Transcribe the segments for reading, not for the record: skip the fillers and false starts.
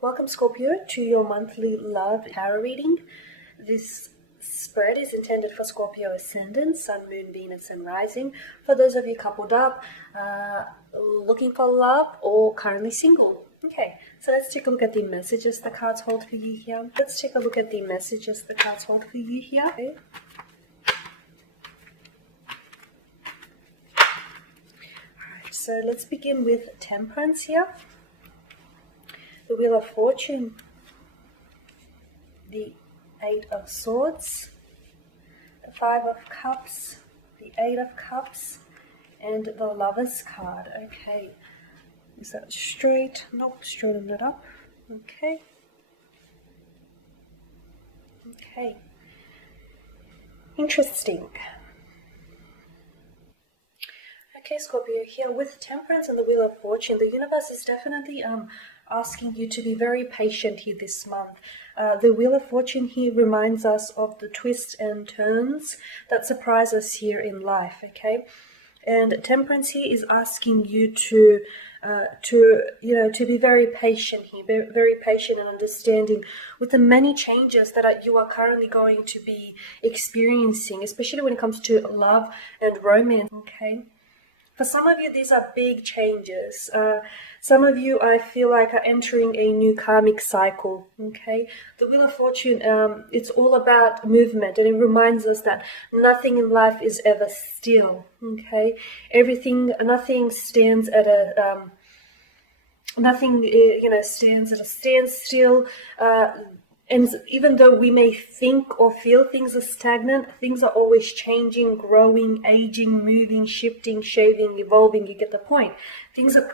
Welcome, Scorpio, to your monthly love tarot reading. This spread is intended for Scorpio ascendant, Sun, Moon, Venus, and Rising. For those of you coupled up, looking for love, or currently single. Okay, so let's take a look at the messages the cards hold for you here. Okay. Alright, so let's begin with Temperance here. The Wheel of Fortune, the 8 of Swords, the 5 of Cups, the 8 of Cups, and the Lover's card. Okay, is that straight? Nope, straighten it up. Okay. Okay. Interesting. Okay, Scorpio, here with Temperance and the Wheel of Fortune, the universe is definitely asking you to be very patient here this month. The Wheel of Fortune here reminds us of the twists and turns that surprise us here in life, okay? And Temperance here is asking you to be very patient here, very patient and understanding with the many changes that you are currently going to be experiencing, especially when it comes to love and romance, okay? For some of you, these are big changes. Some of you, I feel like, are entering a new karmic cycle, okay? The Wheel of Fortune, it's all about movement, and it reminds us that nothing in life is ever still, okay? Nothing stands at a, stands at a standstill. And even though we may think or feel things are stagnant, things are always changing, growing, aging, moving, shifting, shaving, evolving. You get the point.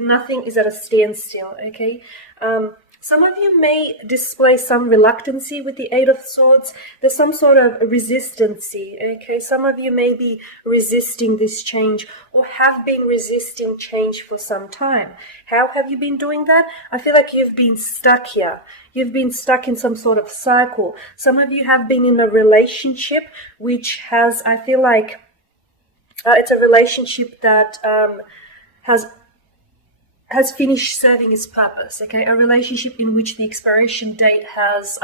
Nothing is at a standstill, okay? Some of you may display some reluctancy with the 8 of Swords. There's some sort of resistancy, okay? Some of you may be resisting this change or have been resisting change for some time. How have you been doing that? I feel like you've been stuck here. You've been stuck in some sort of cycle. Some of you have been in a relationship which has, I feel like, it's a relationship that has finished serving its purpose, okay? A relationship in which the expiration date has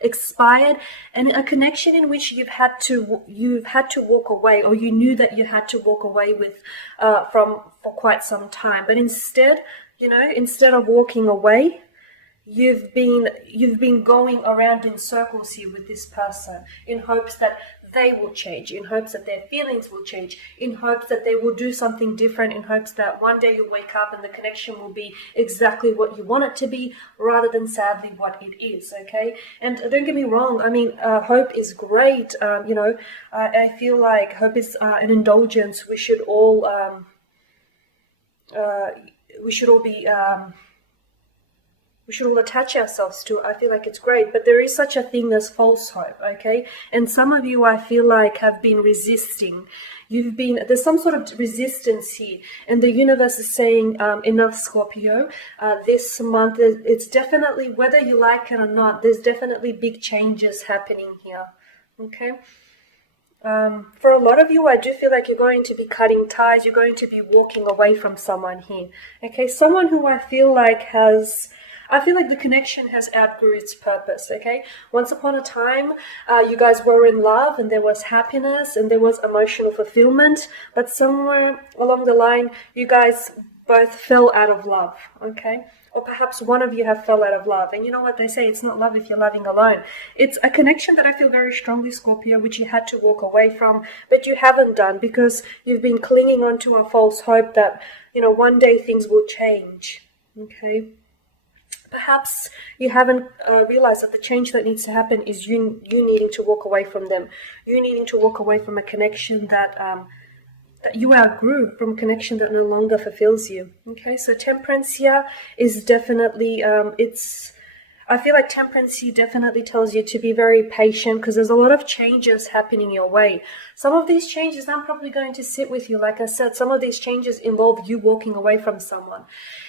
expired, and a connection in which you've had to walk away, or you knew that you had to walk away with for quite some time. But instead of walking away, you've been going around in circles here with this person in hopes that they will change, in hopes that their feelings will change, in hopes that they will do something different, in hopes that one day you'll wake up and the connection will be exactly what you want it to be, rather than sadly what it is, okay? And don't get me wrong, I mean, hope is great. I feel like hope is an indulgence we should all attach ourselves to. I feel like it's great, but there is such a thing as false hope, okay? And some of you, I feel like, have been resisting. There's some sort of resistance here, and the universe is saying, enough, Scorpio. This month, it's definitely, whether you like it or not, there's definitely big changes happening here, okay? For a lot of you, I do feel like you're going to be cutting ties. You're going to be walking away from someone here, okay? Someone who I feel like the connection has outgrew its purpose, okay? Once upon a time, you guys were in love and there was happiness and there was emotional fulfillment, but somewhere along the line, you guys both fell out of love, okay? Or perhaps one of you have fell out of love. And you know what they say, it's not love if you're loving alone. It's a connection that I feel very strongly, Scorpio, which you had to walk away from, but you haven't done because you've been clinging on to a false hope that, one day things will change, okay? Perhaps you haven't realized that the change that needs to happen is you needing to walk away from them. You needing to walk away from a connection that you outgrew, from a connection that no longer fulfills you. Okay, so Temperance here is definitely, I feel like Temperance here definitely tells you to be very patient because there's a lot of changes happening your way. Some of these changes aren't probably going to sit with you. Like I said, some of these changes involve you walking away from someone.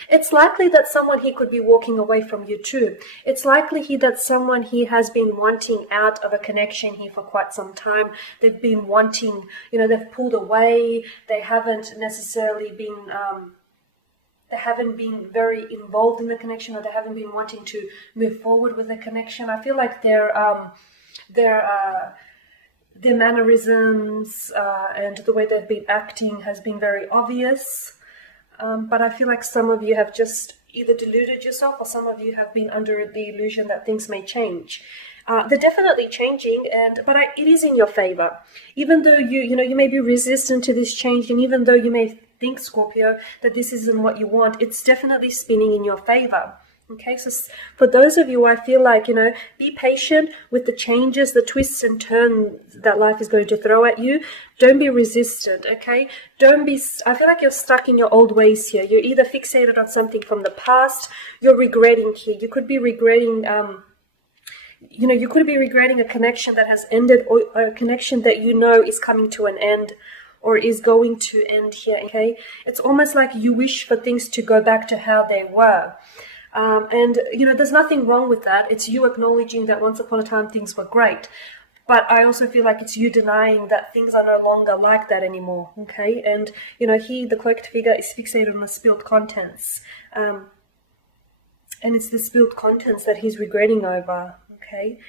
It's likely that someone here could be walking away from you too. It's likely here that someone here has been wanting out of a connection here for quite some time. They've been wanting, they've pulled away. They haven't necessarily been they haven't been very involved in the connection, or they haven't been wanting to move forward with the connection. I feel like their mannerisms and the way they've been acting has been very obvious. But I feel like some of you have just either deluded yourself, or some of you have been under the illusion that things may change. They're definitely changing, but it is in your favor. Even though you may be resistant to this change, and even though you may think, Scorpio, that this isn't what you want, it's definitely spinning in your favor. Okay, so for those of you, I feel like, be patient with the changes, the twists and turns that life is going to throw at you. Don't be resistant, okay? I feel like you're stuck in your old ways here. You're either fixated on something from the past, you're regretting here. You could be regretting, you could be regretting a connection that has ended, or a connection that is coming to an end, or is going to end here, okay? It's almost like you wish for things to go back to how they were. And there's nothing wrong with that. It's you acknowledging that once upon a time things were great. But I also feel like it's you denying that things are no longer like that anymore, okay? And, he, the cloaked figure, is fixated on the spilled contents. And it's the spilled contents that he's regretting over, okay?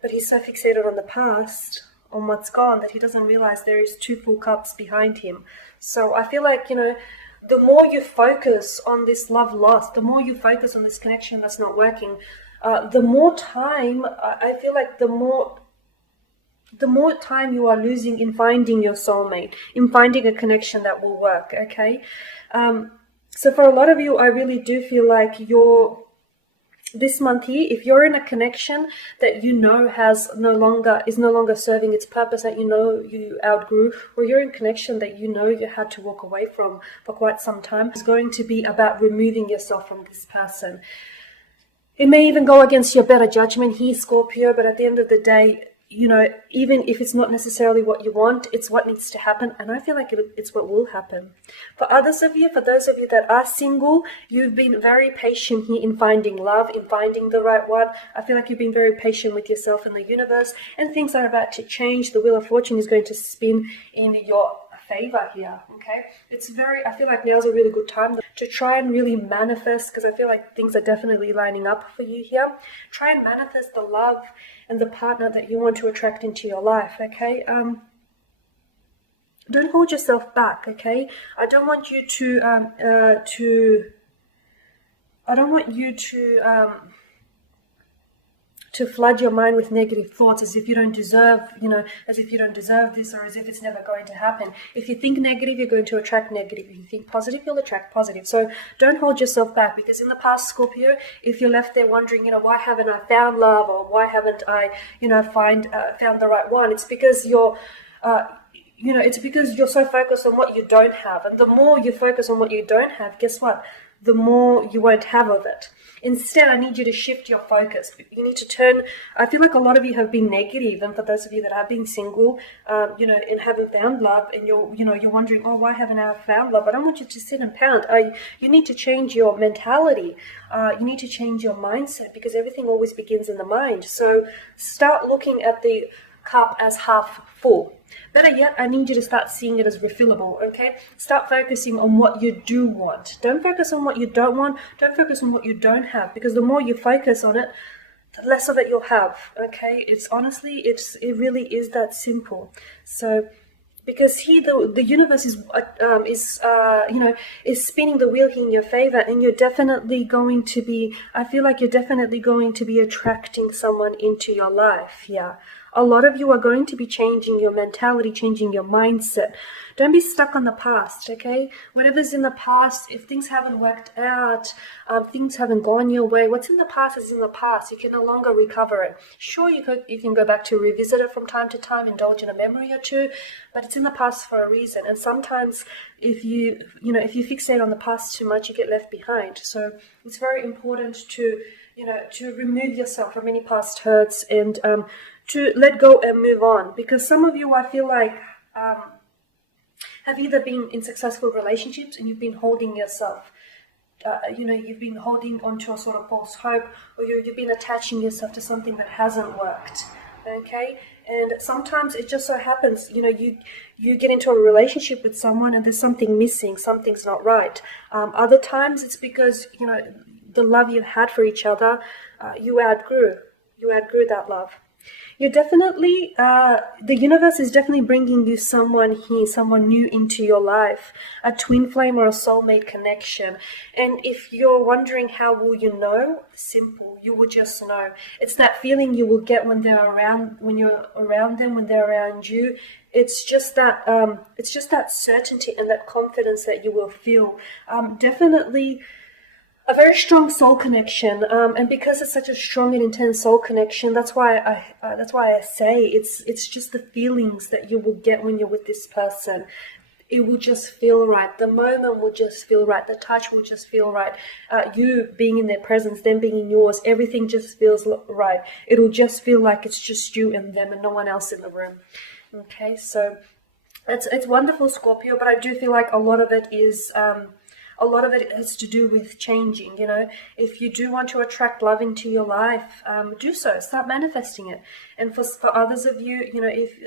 But he's so fixated on the past, on what's gone, that he doesn't realize there is 2 full cups behind him. So I feel like, the more you focus on this love lost, the more you focus on this connection that's not working, the more time, I feel like the more time you are losing in finding your soulmate, in finding a connection that will work, okay? So for a lot of you, I really do feel like this month here, if you're in a connection that is no longer serving its purpose, that you outgrew, or you're in a connection that you had to walk away from for quite some time, it's going to be about removing yourself from this person. It may even go against your better judgment here, Scorpio, but at the end of the day, even if it's not necessarily what you want, it's what needs to happen, and I feel like it's what will happen. For those of you that are single, you've been very patient here in finding love, in finding the right one. I feel like you've been very patient with yourself and the universe, and things are about to change. The Wheel of Fortune is going to spin in your favor here, okay? I feel like now's a really good time to try and really manifest, because I feel like things are definitely lining up for you here. Try and manifest the love and the partner that you want to attract into your life, okay? Don't hold yourself back, okay? I don't want you to flood your mind with negative thoughts, as if you don't deserve, this, or as if it's never going to happen. If you think negative, you're going to attract negative. If you think positive, you'll attract positive. So don't hold yourself back, because in the past, Scorpio, if you're left there wondering, why haven't I found love, or why haven't I, found the right one? It's because you're so focused on what you don't have. And the more you focus on what you don't have, guess what? The more you won't have of it. Instead, I need you to shift your focus. You need to turn. I feel like a lot of you have been negative, and for those of you that have been single, and haven't found love, and you're wondering, oh, why haven't I found love? I don't want you to sit and pound. You need to change your mentality. You need to change your mindset, because everything always begins in the mind. So start looking at the cup as half full. Better yet, I need you to start seeing it as refillable, okay? Start focusing on what you do want. Don't focus on what you don't want. Don't focus on what you don't have, because the more you focus on it, the less of it you'll have, okay? It really is that simple. So, because the universe is spinning the wheel here in your favor, and you're definitely going to be, I feel like you're definitely going to be attracting someone into your life, yeah. A lot of you are going to be changing your mentality, changing your mindset. Don't be stuck on the past, okay? Whatever's in the past, if things haven't worked out, things haven't gone your way, what's in the past is in the past. You can no longer recover it. Sure, you can go back to revisit it from time to time, indulge in a memory or two, but it's in the past for a reason. And sometimes if you fixate on the past too much, you get left behind. So it's very important to remove yourself from any past hurts, and to let go and move on. Because some of you, I feel like, have either been in successful relationships and you've been holding yourself, you've been holding onto a sort of false hope, or you've been attaching yourself to something that hasn't worked. Okay, and sometimes it just so happens, you get into a relationship with someone and there's something missing, something's not right. Other times it's because the love you've had for each other, you outgrew that love. You're definitely, the universe is definitely bringing you someone here, someone new into your life, a twin flame or a soulmate connection. And if you're wondering how will you know, simple, you will just know. It's that feeling you will get when they're around, when you're around them, when they're around you. It's just that certainty and that confidence that you will feel. Definitely a very strong soul connection, and because it's such a strong and intense soul connection, that's why I say it's just the feelings that you will get when you're with this person. It will just feel right. The moment will just feel right. The touch will just feel right. You being in their presence, them being in yours, everything just feels right. It'll just feel like it's just you and them and no one else in the room. Okay, so it's wonderful, Scorpio, but I do feel like a lot of it has to do with changing. If you do want to attract love into your life, do so. Start manifesting it. And for others of you, if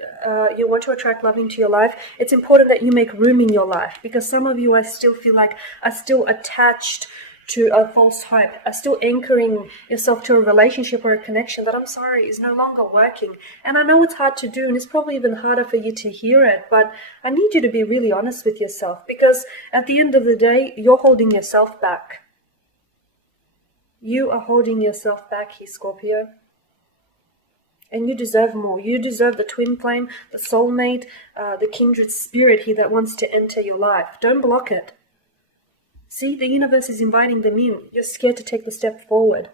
you want to attract love into your life, it's important that you make room in your life, because some of you, I still feel like, are still attached to a false hope, are still anchoring yourself to a relationship or a connection that, I'm sorry, is no longer working. And I know it's hard to do, and it's probably even harder for you to hear it, but I need you to be really honest with yourself, because at the end of the day, you're holding yourself back. You are holding yourself back here, Scorpio. And you deserve more. You deserve the twin flame, the soulmate, the kindred spirit here that wants to enter your life. Don't block it. See, the universe is inviting them in. You're scared to take the step forward.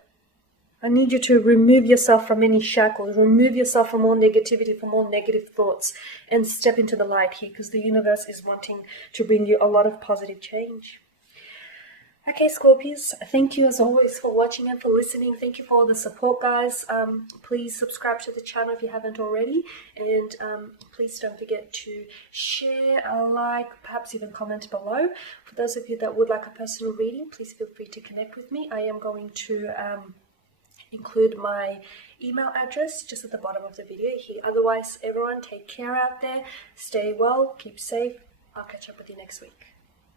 I need you to remove yourself from any shackles, remove yourself from all negativity, from all negative thoughts, and step into the light here, because the universe is wanting to bring you a lot of positive change. Okay, Scorpios, thank you as always for watching and for listening. Thank you for all the support, guys. Please subscribe to the channel if you haven't already, and please don't forget to share, like, perhaps even comment below. For those of you that would like a personal reading, please feel free to connect with me. I am going to include my email address just at the bottom of the video here. Otherwise, everyone, take care out there, stay well, keep safe. I'll catch up with you next week.